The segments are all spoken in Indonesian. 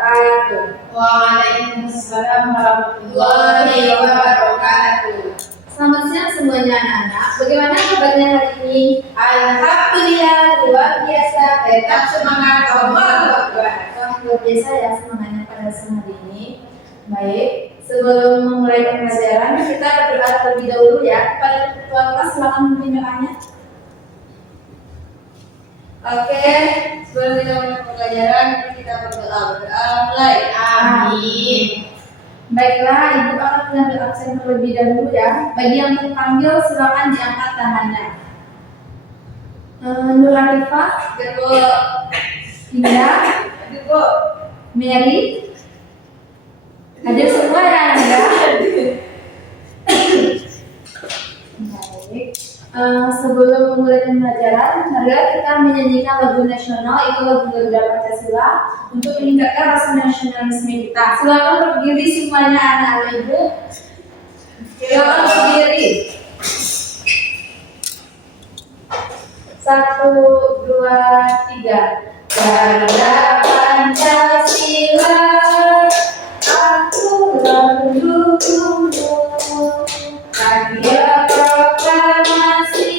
wabarakatuh. Waalaikumsalam warahmatullahi wabarakatuh. Selamat siang semuanya anak-anak. Bagaimana kabarnya hari ini? Alhamdulillah luar biasa. Tetap semangat. Allahu Akbar. Luar biasa ya semangatnya pada siang hari ini. Baik, sebelum memulai pembelajaran kita berdoa terlebih dahulu ya. Pada ketua kelas silakan memimpin doanya. Oke, sebelum kita mulai pembelajaran kita berdoa. Mulai. Amin. Baiklah, ibu akan mengambil absen terlebih dahulu ya. Bagi yang terpanggil silakan diangkat tangannya. Nur Arifah, Gerbo. Indah, Gerbo. Mary, hadir semua ya Anda. Baik. Sebelum memulai pembelajaran, marilah kita menyanyikan lagu nasional, itu lagu Garuda Pancasila, untuk meningkatkan rasa nasionalisme kita. Silakan berdiri semuanya anak-anak ibu. Silakan berdiri. 1, 2, 3. Garuda Pancasila, aku mendukungmu. Hadiah proklamasi,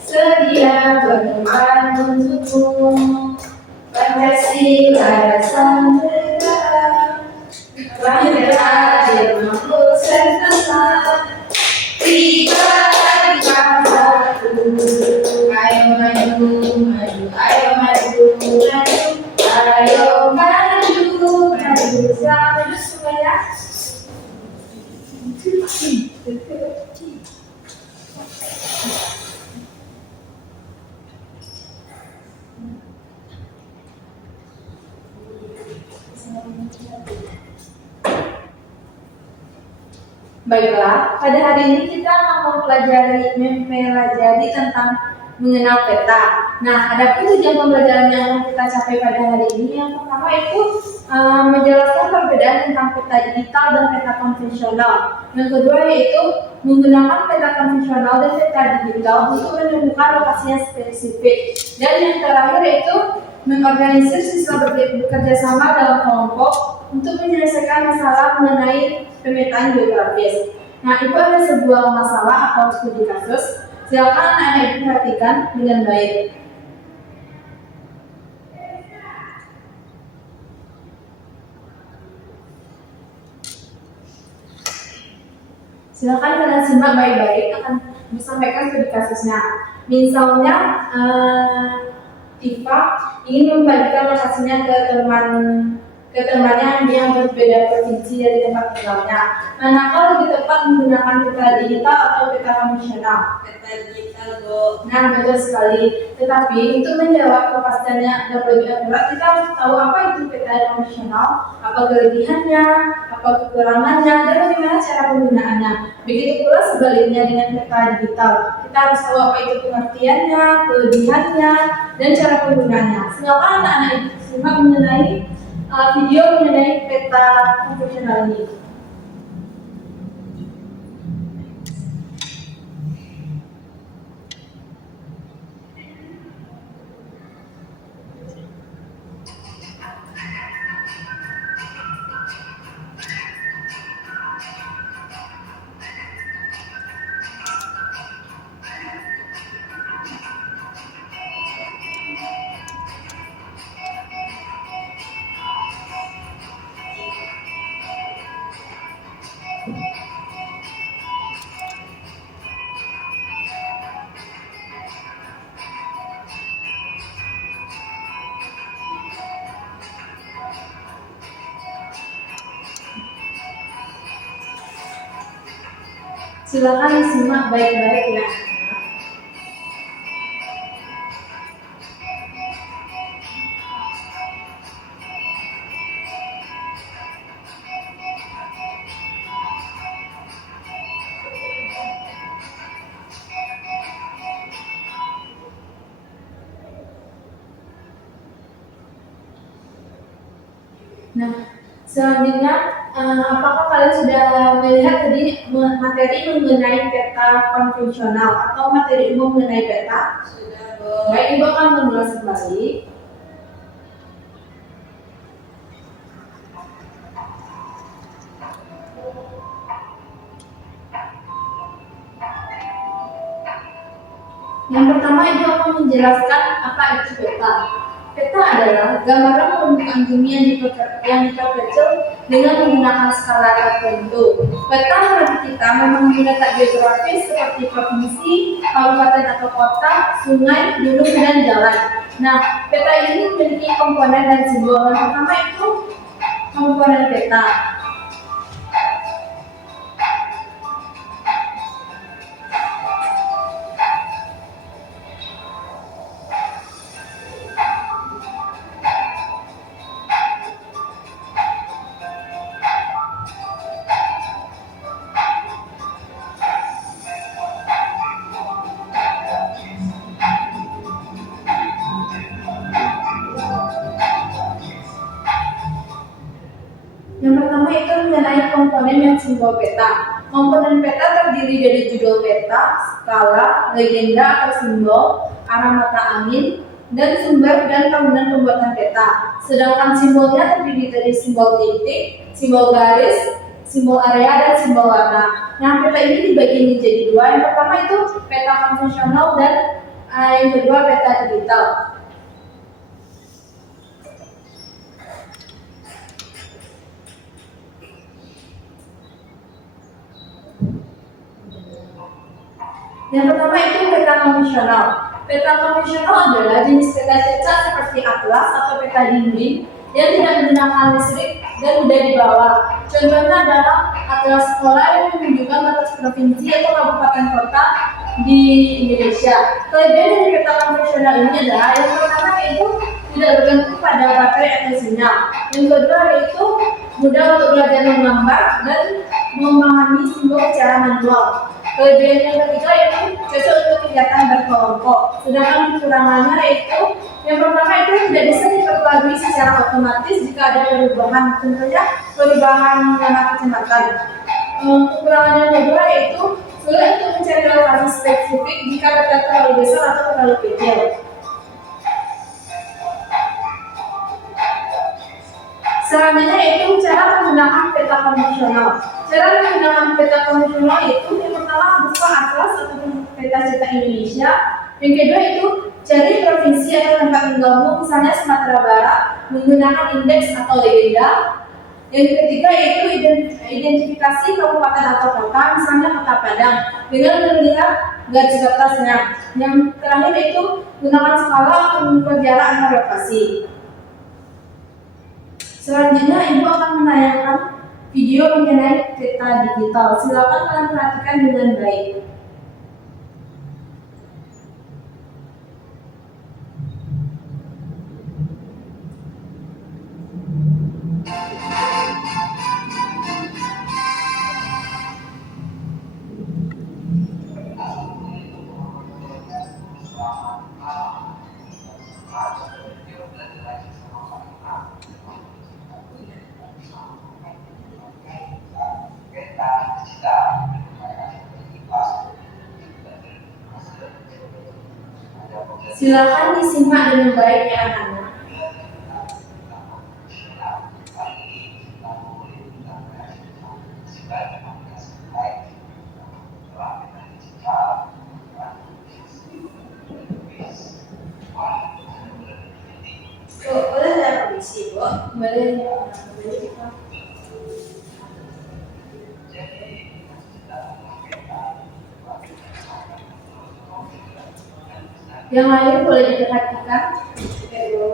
sedia berkorban untukmu. Pancasila dasar negara, lahir adil mampu sentosa, tiga satu. Ayo maju, maju, ayo maju, maju, ayo maju, maju, maju semuanya. Baiklah, pada hari ini kita akan mempelajari tentang mengenal peta. Nah, ada pun tujuan pembelajaran yang akan kita capai pada hari ini. Yang pertama itu menjelaskan perbedaan tentang peta digital dan peta konvensional. Yang kedua yaitu menggunakan peta konvensional dan peta digital untuk menemukan lokasi yang spesifik. Dan yang terakhir yaitu mengorganisir siswa bekerja sama dalam kelompok untuk menyelesaikan masalah mengenai pemetaan geografis. Nah, itu ada sebuah masalah atau studi kasus. Silakan anak-anak ibu perhatikan dengan baik. Silakan kalian simak baik-baik, akan disampaikan studi kasusnya. Misalnya, Tifa ingin membagikan lokasinya ke temannya yang berbeda provinsi dari tempat tinggalnya. Manakah lebih tepat menggunakan peta digital atau peta konvensional? Peta digital, Bu. Nah, betul sekali. Tetapi untuk menjawab kepastiannya dan lebih akurat, kita harus tahu apa itu peta konvensional, apa kelebihannya, apa kekurangannya, dan bagaimana cara penggunaannya. Begitu pula sebaliknya dengan peta digital, kita harus tahu apa itu pengertiannya, kelebihannya, dan cara penggunaannya. Silakan anak-anak ibu simak mengenai video mengenai peta konvensional ini. Silakan disimak baik-baik ya. Nah, selanjutnya apakah kalian sudah melihat tadi materi mengenai peta konvensional atau materi umum mengenai peta? Sudah, Bu. Baik, Ibu akan mengulas kembali. Yang pertama itu akan menjelaskan apa itu peta. Peta adalah gambaran permukaan bumi yang diperkecil dengan menggunakan skala tertentu. Peta bagi kita memang letak geografis seperti provinsi, kabupaten atau kota, sungai, gunung, dan jalan. Nah, peta ini memiliki komponen dan simbol. Yang pertama itu komponen peta. Yang pertama itu mengenai komponen dan simbol peta. Komponen peta terdiri dari judul peta, skala, legenda atau simbol, arah mata angin, dan sumber dan tahunan pembuatan peta. Sedangkan simbolnya terdiri dari simbol titik, simbol garis, simbol area, dan simbol warna. Nah, peta ini dibagi menjadi dua. Yang pertama itu peta konvensional dan yang kedua peta digital. Yang pertama itu peta konvensional. Peta konvensional adalah jenis peta cetak seperti atlas atau peta dinding yang tidak menggunakan listrik dan mudah dibawa. Contohnya adalah atlas sekolah yang menunjukkan batas provinsi atau kabupaten kota di Indonesia. Kelebihan dari peta konvensional ini adalah yang pertama yaitu tidak bergantung pada baterai atau sinyal. Yang kedua yaitu mudah untuk belajar menggambar dan memahami simbol secara manual. Kelebihan yang ketiga yaitu cocok untuk kegiatan berkelompok. Sedangkan kekurangannya yaitu yang pertama itu tidak bisa diperbarui secara otomatis jika ada perubahan, tentunya perubahan nama kecamatan. Kekurangan yang kedua yaitu sulit untuk mencari lokasi spesifik jika peta terlalu besar atau terlalu kecil. Selanjutnya yaitu cara menggunakan peta konvensional. Cara menggunakan peta konvensional itu yang pertama buka atlas atau peta cetak Indonesia. Yang kedua itu cari provinsi atau tempat tinggalmu, misalnya Sumatera Barat, menggunakan indeks atau legenda. Yang ketiga yaitu identifikasi kabupaten atau kota, misalnya Kota Padang, dengan melihat garis batasnya. Yang terakhir yaitu gunakan skala untuk mengukur jarak antar lokasi. Selanjutnya Ibu akan menayangkan video mengenai peta digital. Silakan kalian perhatikan dengan baik. Silakan disimak dengan baik ya anak-anak. Boleh saya permisi, Bu? Boleh ya, boleh. Yang lain boleh diperhatikan. Oke, Bu.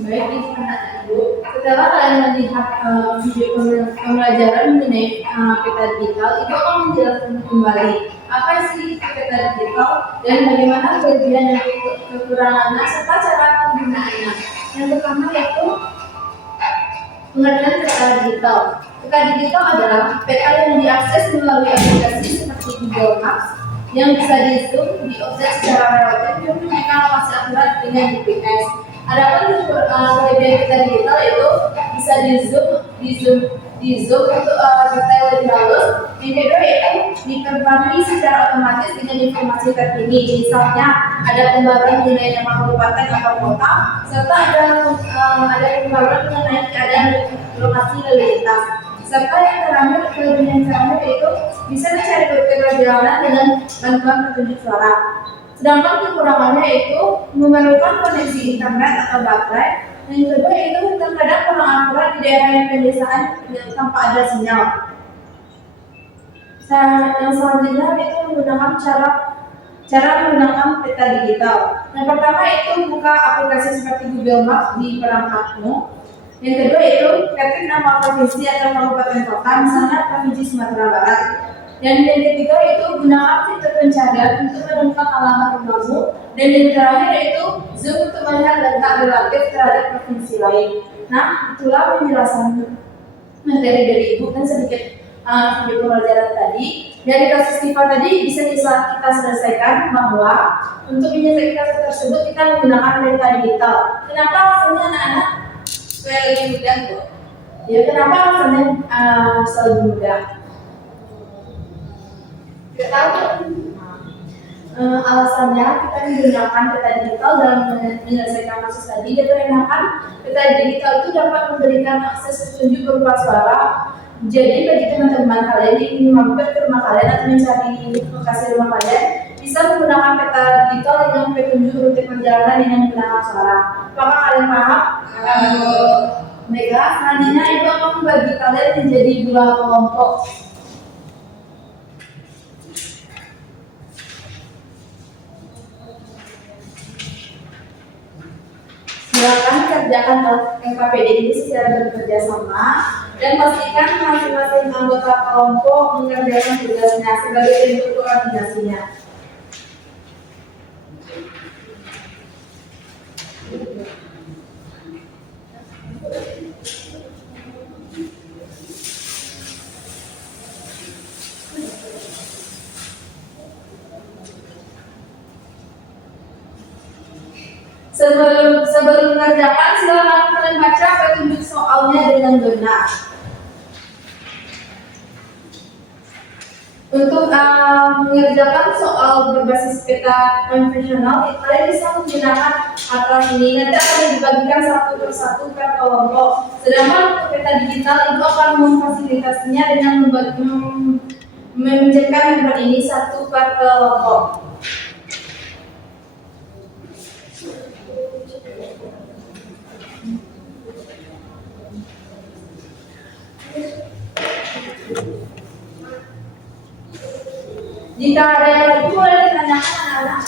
Baik, anak ibu. Setelah kalian melihat video pembelajaran mengenai peta digital, itu akan menjelaskan kembali apa sih peta digital dan bagaimana kelebihan dan kekurangannya serta cara penggunaannya. Yang pertama yaitu pengertian peta digital. Peta digital adalah peta yang diakses melalui aplikasi seperti Google Maps yang bisa di-zoom, diobjek secara relatif dan memberikan lokasi akurat dengan GPS. Adapun kelebihan peta digital itu bisa di-zoom untuk detail lebih halus. Yang kedua yaitu diperbarui secara otomatis dengan informasi terkini. Misalnya ada pembaruan mengenai nama kabupaten atau kota, serta ada pembaruan mengenai keadaan lokasi lalu lintas. Serta yang terakhir, kelebihan terakhir yaitu bisa mencari rute perjalanan dengan bantuan petunjuk suara. Sedangkan kekurangannya itu memerlukan koneksi internet atau baterai. Yang kedua itu terkadang kurang akurat di daerah yang pedesaan yang tanpa ada sinyal. Yang selanjutnya itu menggunakan cara menggunakan peta digital. Yang pertama itu buka aplikasi seperti Google Maps di perangkatmu. Yang kedua itu ketik nama provinsi atau kabupaten kota, misalnya Provinsi Sumatera Barat. Dan yang ketiga itu gunakan fitur pencarian untuk menemukan alamat rumahmu. Dan yang terakhir itu zoom untuk melihat letak relatif terhadap provinsi lain. Nah, itulah penjelasan materi dari Ibu dan sedikit video pembelajaran tadi. Dari kasus TIFA tadi bisa kita selesaikan bahwa untuk menyelesaikan kasus tersebut kita menggunakan peta digital. Kenapa alasannya anak-anak? Supaya lebih mudah, Bu. Ya, kenapa alasannya selalu mudah? Tidak tahu. Alasannya kita menggunakan peta digital dalam menyelesaikan kasus tadi. Dikarenakan peta digital itu dapat memberikan akses petunjuk berupa suara. Jadi bagi teman-teman kalian yang ingin mampir ke rumah kalian atau mencari lokasi rumah kalian, bisa menggunakan peta digital dengan petunjuk rute perjalanan dengan menggunakan suara. Apakah kalian paham? Baiklah, selanjutnya Ibu akan membagi kalian menjadi dua kelompok. Silakan kerjakan LKPD ini secara bekerja sama dan pastikan masing-masing anggota kelompok mengerjakan tugasnya sebagai bentuk koordinasinya. Sebelum mengerjakan, silakan kalian baca petunjuk soalnya dengan benar. Untuk mengerjakan soal berbasis peta konvensional, kalian bisa menggunakan atlas ini. Nanti akan dibagikan satu persatu per kelompok. Sedangkan untuk peta digital itu akan memfasilitasinya dengan meminjamkan handphone ini satu per kelompok. Jika ada yang lagi boleh ditanyakan anak-anak.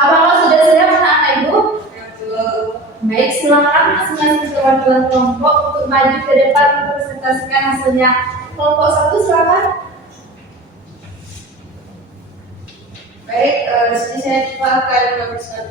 Apakah sudah siap anak-anak Ibu? Baik, silakan masing-masing perwakilan kelompok untuk maju ke depan mempresentasikan hasilnya. Kelompok 1 silakan. Baik, di sini saya akan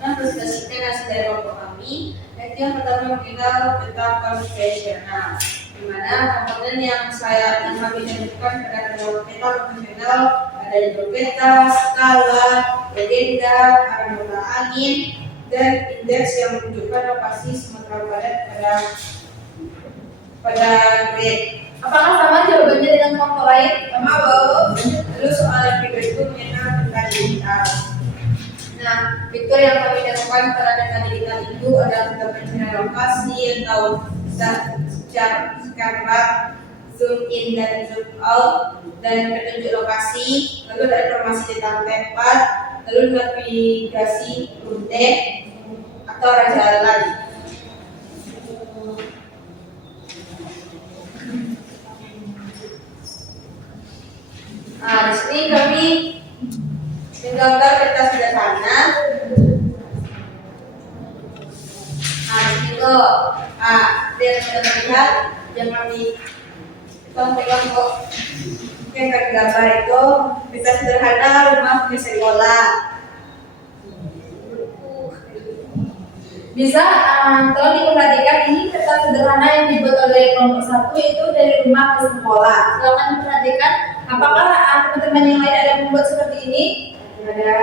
mempresentasikan hasil dari kelompok kami. Yaitu yang pertama kita peta konvensional, di mana komponen yang kami tentukan pada peta konvensional ada hidropeta, skala, legenda, arah angin, dan indeks yang menunjukkan lokasi Sumatera Barat pada pada grade. Apakah sama jawabannya dengan kelompok lain? Sama Bob. Lalu soal yang kedua itu mengenal data digital. Nah, fitur yang kami temukan pada data digital itu adalah fitur pencarian lokasi atau secara zoom in dan zoom out, dan petunjuk lokasi, lalu ada informasi tentang tempat, lalu navigasi rute atau jalan. Nah, di sini kami menggambar peta sederhana. Nah, di sini tuh, dia sudah melihat yang kami pegang kok. Yang kami gambar itu peta sederhana rumah di sekolah. Bisa tolong diperhatikan, ini peta sederhana yang dibuat oleh kelompok 1 itu dari rumah ke sekolah. Silakan diperhatikan, apakah teman-teman yang lain ada yang membuat seperti ini? Ada.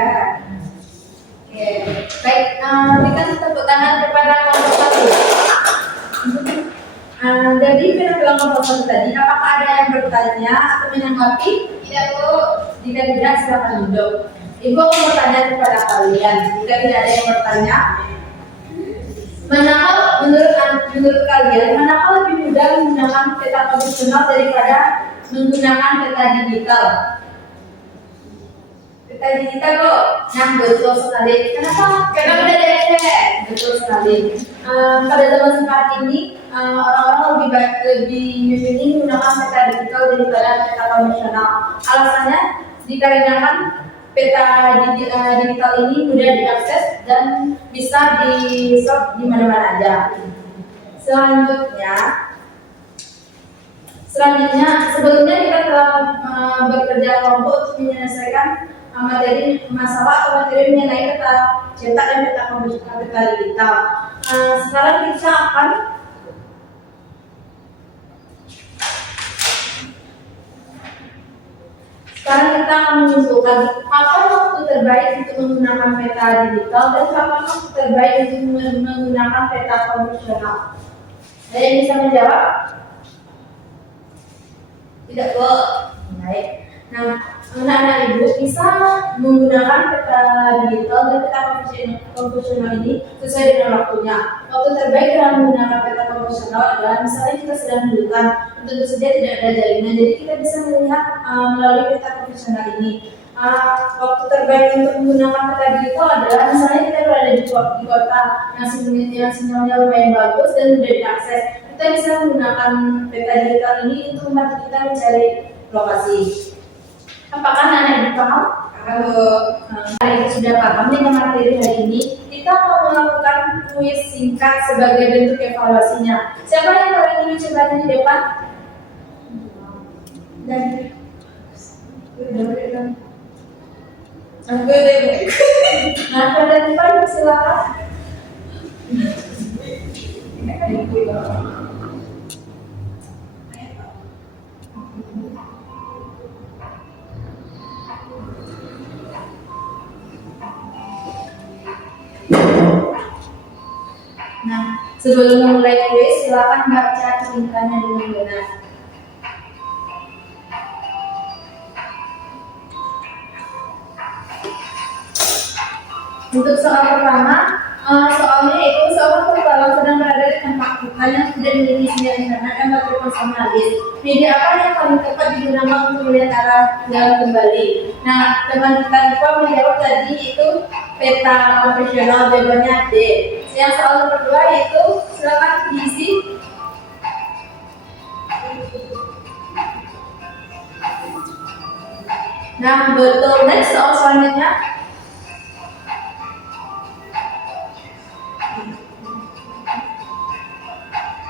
Oke, baik, berikan tepuk tangan kepada kelompok 1. Dari penampilan kelompok 1 tadi, apakah ada yang bertanya atau menanggapi? Tidak, Bu. Jika tidak, silakan duduk. Ibu akan bertanya kepada kalian. Jika tidak ada yang bertanya, manakah menurut kalian manakah lebih mudah menggunakan peta konvensional daripada menggunakan peta digital? Peta digital kok? Nah, betul sekali. Kenapa? Karena udah ada. Betul sekali. Pada zaman sekarang ini orang-orang lebih memilih menggunakan peta digital daripada peta konvensional. Alasannya dikarenakan peta digital ini mudah diakses dan bisa di-shop di mana-mana aja. Selanjutnya, sebelumnya kita telah bekerja kelompok untuk menyelesaikan materi masalah atau materi mengenai peta cetak dan peta konvensional, peta digital. Sekarang kita akan menyimpulkan kapan waktu terbaik untuk menggunakan peta digital dan kapan waktu terbaik untuk menggunakan peta konvensional. Ada yang bisa menjawab? Tidak, Bu. Baik. Nah, anak-anak ibu bisa menggunakan peta digital dan peta konvensional ini sesuai dengan waktunya. Waktu terbaik dalam menggunakan peta konvensional adalah misalnya kita sedang di hutan, tentu saja tidak ada jaringan, jadi kita bisa melihat melalui peta konvensional ini. Waktu terbaik untuk menggunakan peta digital adalah misalnya kita berada di kota yang sinyalnya lumayan bagus dan mudah diakses. Kita bisa menggunakan peta digital ini untuk membantu kita mencari lokasi. Apakah anak-anak ibu paham? Halo. Itu sudah paham dengan materi hari ini. Kita mau melakukan kuis singkat sebagai bentuk evaluasinya. Siapa yang ingin mencobanya di depan? Dan nah, pada depan silakan. Nah, sebelum memulai kuis, silakan baca tulisannya dengan benar. Untuk soal pertama, soalnya itu seorang pembalap sedang berada di tempat hutan yang tidak memiliki sinyal internet dan baterai sama habis. Media apa yang paling tepat digunakan untuk melihat arah jalan kembali? Nah, teman kita lupa menjawab tadi itu peta konvensional, jawabannya D. Yang soal nomor 2 itu silakan diisi. Nah, betul. Next, soal selanjutnya.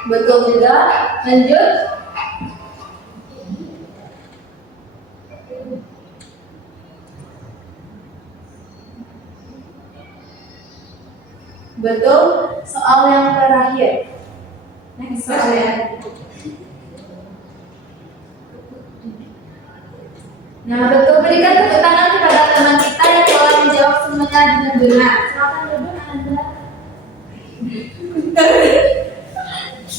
Betul juga. Lanjut. Betul. Soal yang terakhir. Next soal ya. Nah, betul. Berikan tepuk tangan kepada teman kita yang telah menjawab semuanya dengan benar. Silakan duduk, Anda.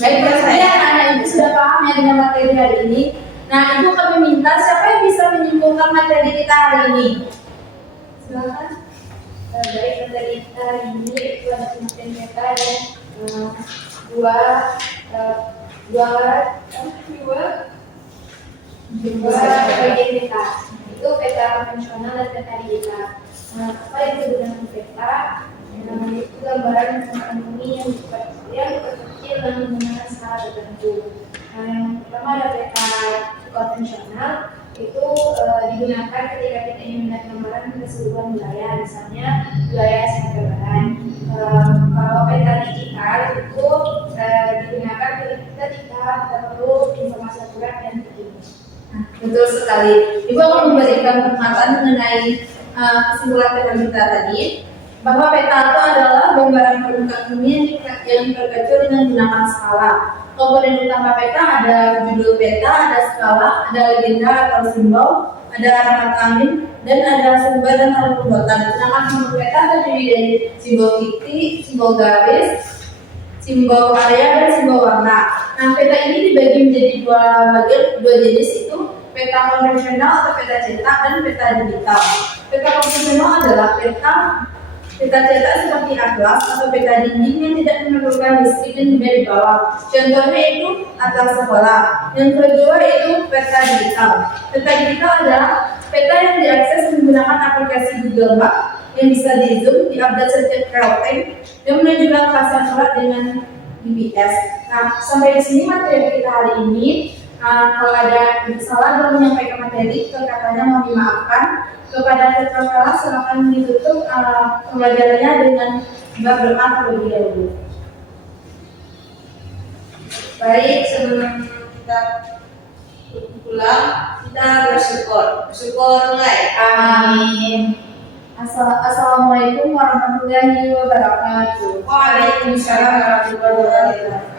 Baik, berarti anak-anak ibu sudah materi kita hari ini? Silakan. Baik, materi kita hari ini itu ada pemakaian peta dan dua bagian peta. Itu peta konvensional dan peta digital. Apa itu dengan peta? Itu gambaran tentang bumi yang diperkecil dan menggunakan skala tertentu. Yang pertama ada peta konvensional, itu digunakan ketika kita ingin melihat gambaran keseluruhan wilayah, misalnya wilayah Sumatera Barat. Kalau peta digital itu digunakan ketika kita perlu informasi akurat dan terkini. Nah, betul sekali. Ibu akan memberikan penjelasan mengenai kesimpulan peta kita tadi, bahwa peta itu adalah gambaran permukaan bumi yang terkecil dengan menggunakan skala. Komponen utama peta ada judul peta, ada skala, ada legenda atau simbol, ada arah mata angin, dan ada sumber dan arah pembuatan. Sedangkan simbol peta terdiri dari simbol titik, simbol garis, simbol area, dan simbol warna. Nah, peta ini dibagi menjadi dua jenis, itu peta konvensional atau peta cetak dan peta digital. Peta konvensional adalah peta cetak seperti atlas atau peta dinding yang tidak memerlukan listrik dan mudah dibawa. Contohnya itu atlas sekolah. Yang kedua itu peta digital. Peta digital adalah peta yang diakses menggunakan aplikasi Google Maps yang bisa di zoom, diupdate setiap real time, dan menunjukkan fase surat dengan GPS. Nah, sampai di sini materi kita hari ini. Kalau ada salah dalam menyampaikan materi, katanya mau dimaafkan. Kepada peserta kelas, silakan ditutup pembelajarannya dengan berdoa terlebih dahulu. Baik, sebelum kita pulang, kita bersyukur mulai. Amin. Assalamualaikum warahmatullahi wabarakatuh. Waalaikumsalam warahmatullahi wabarakatuh.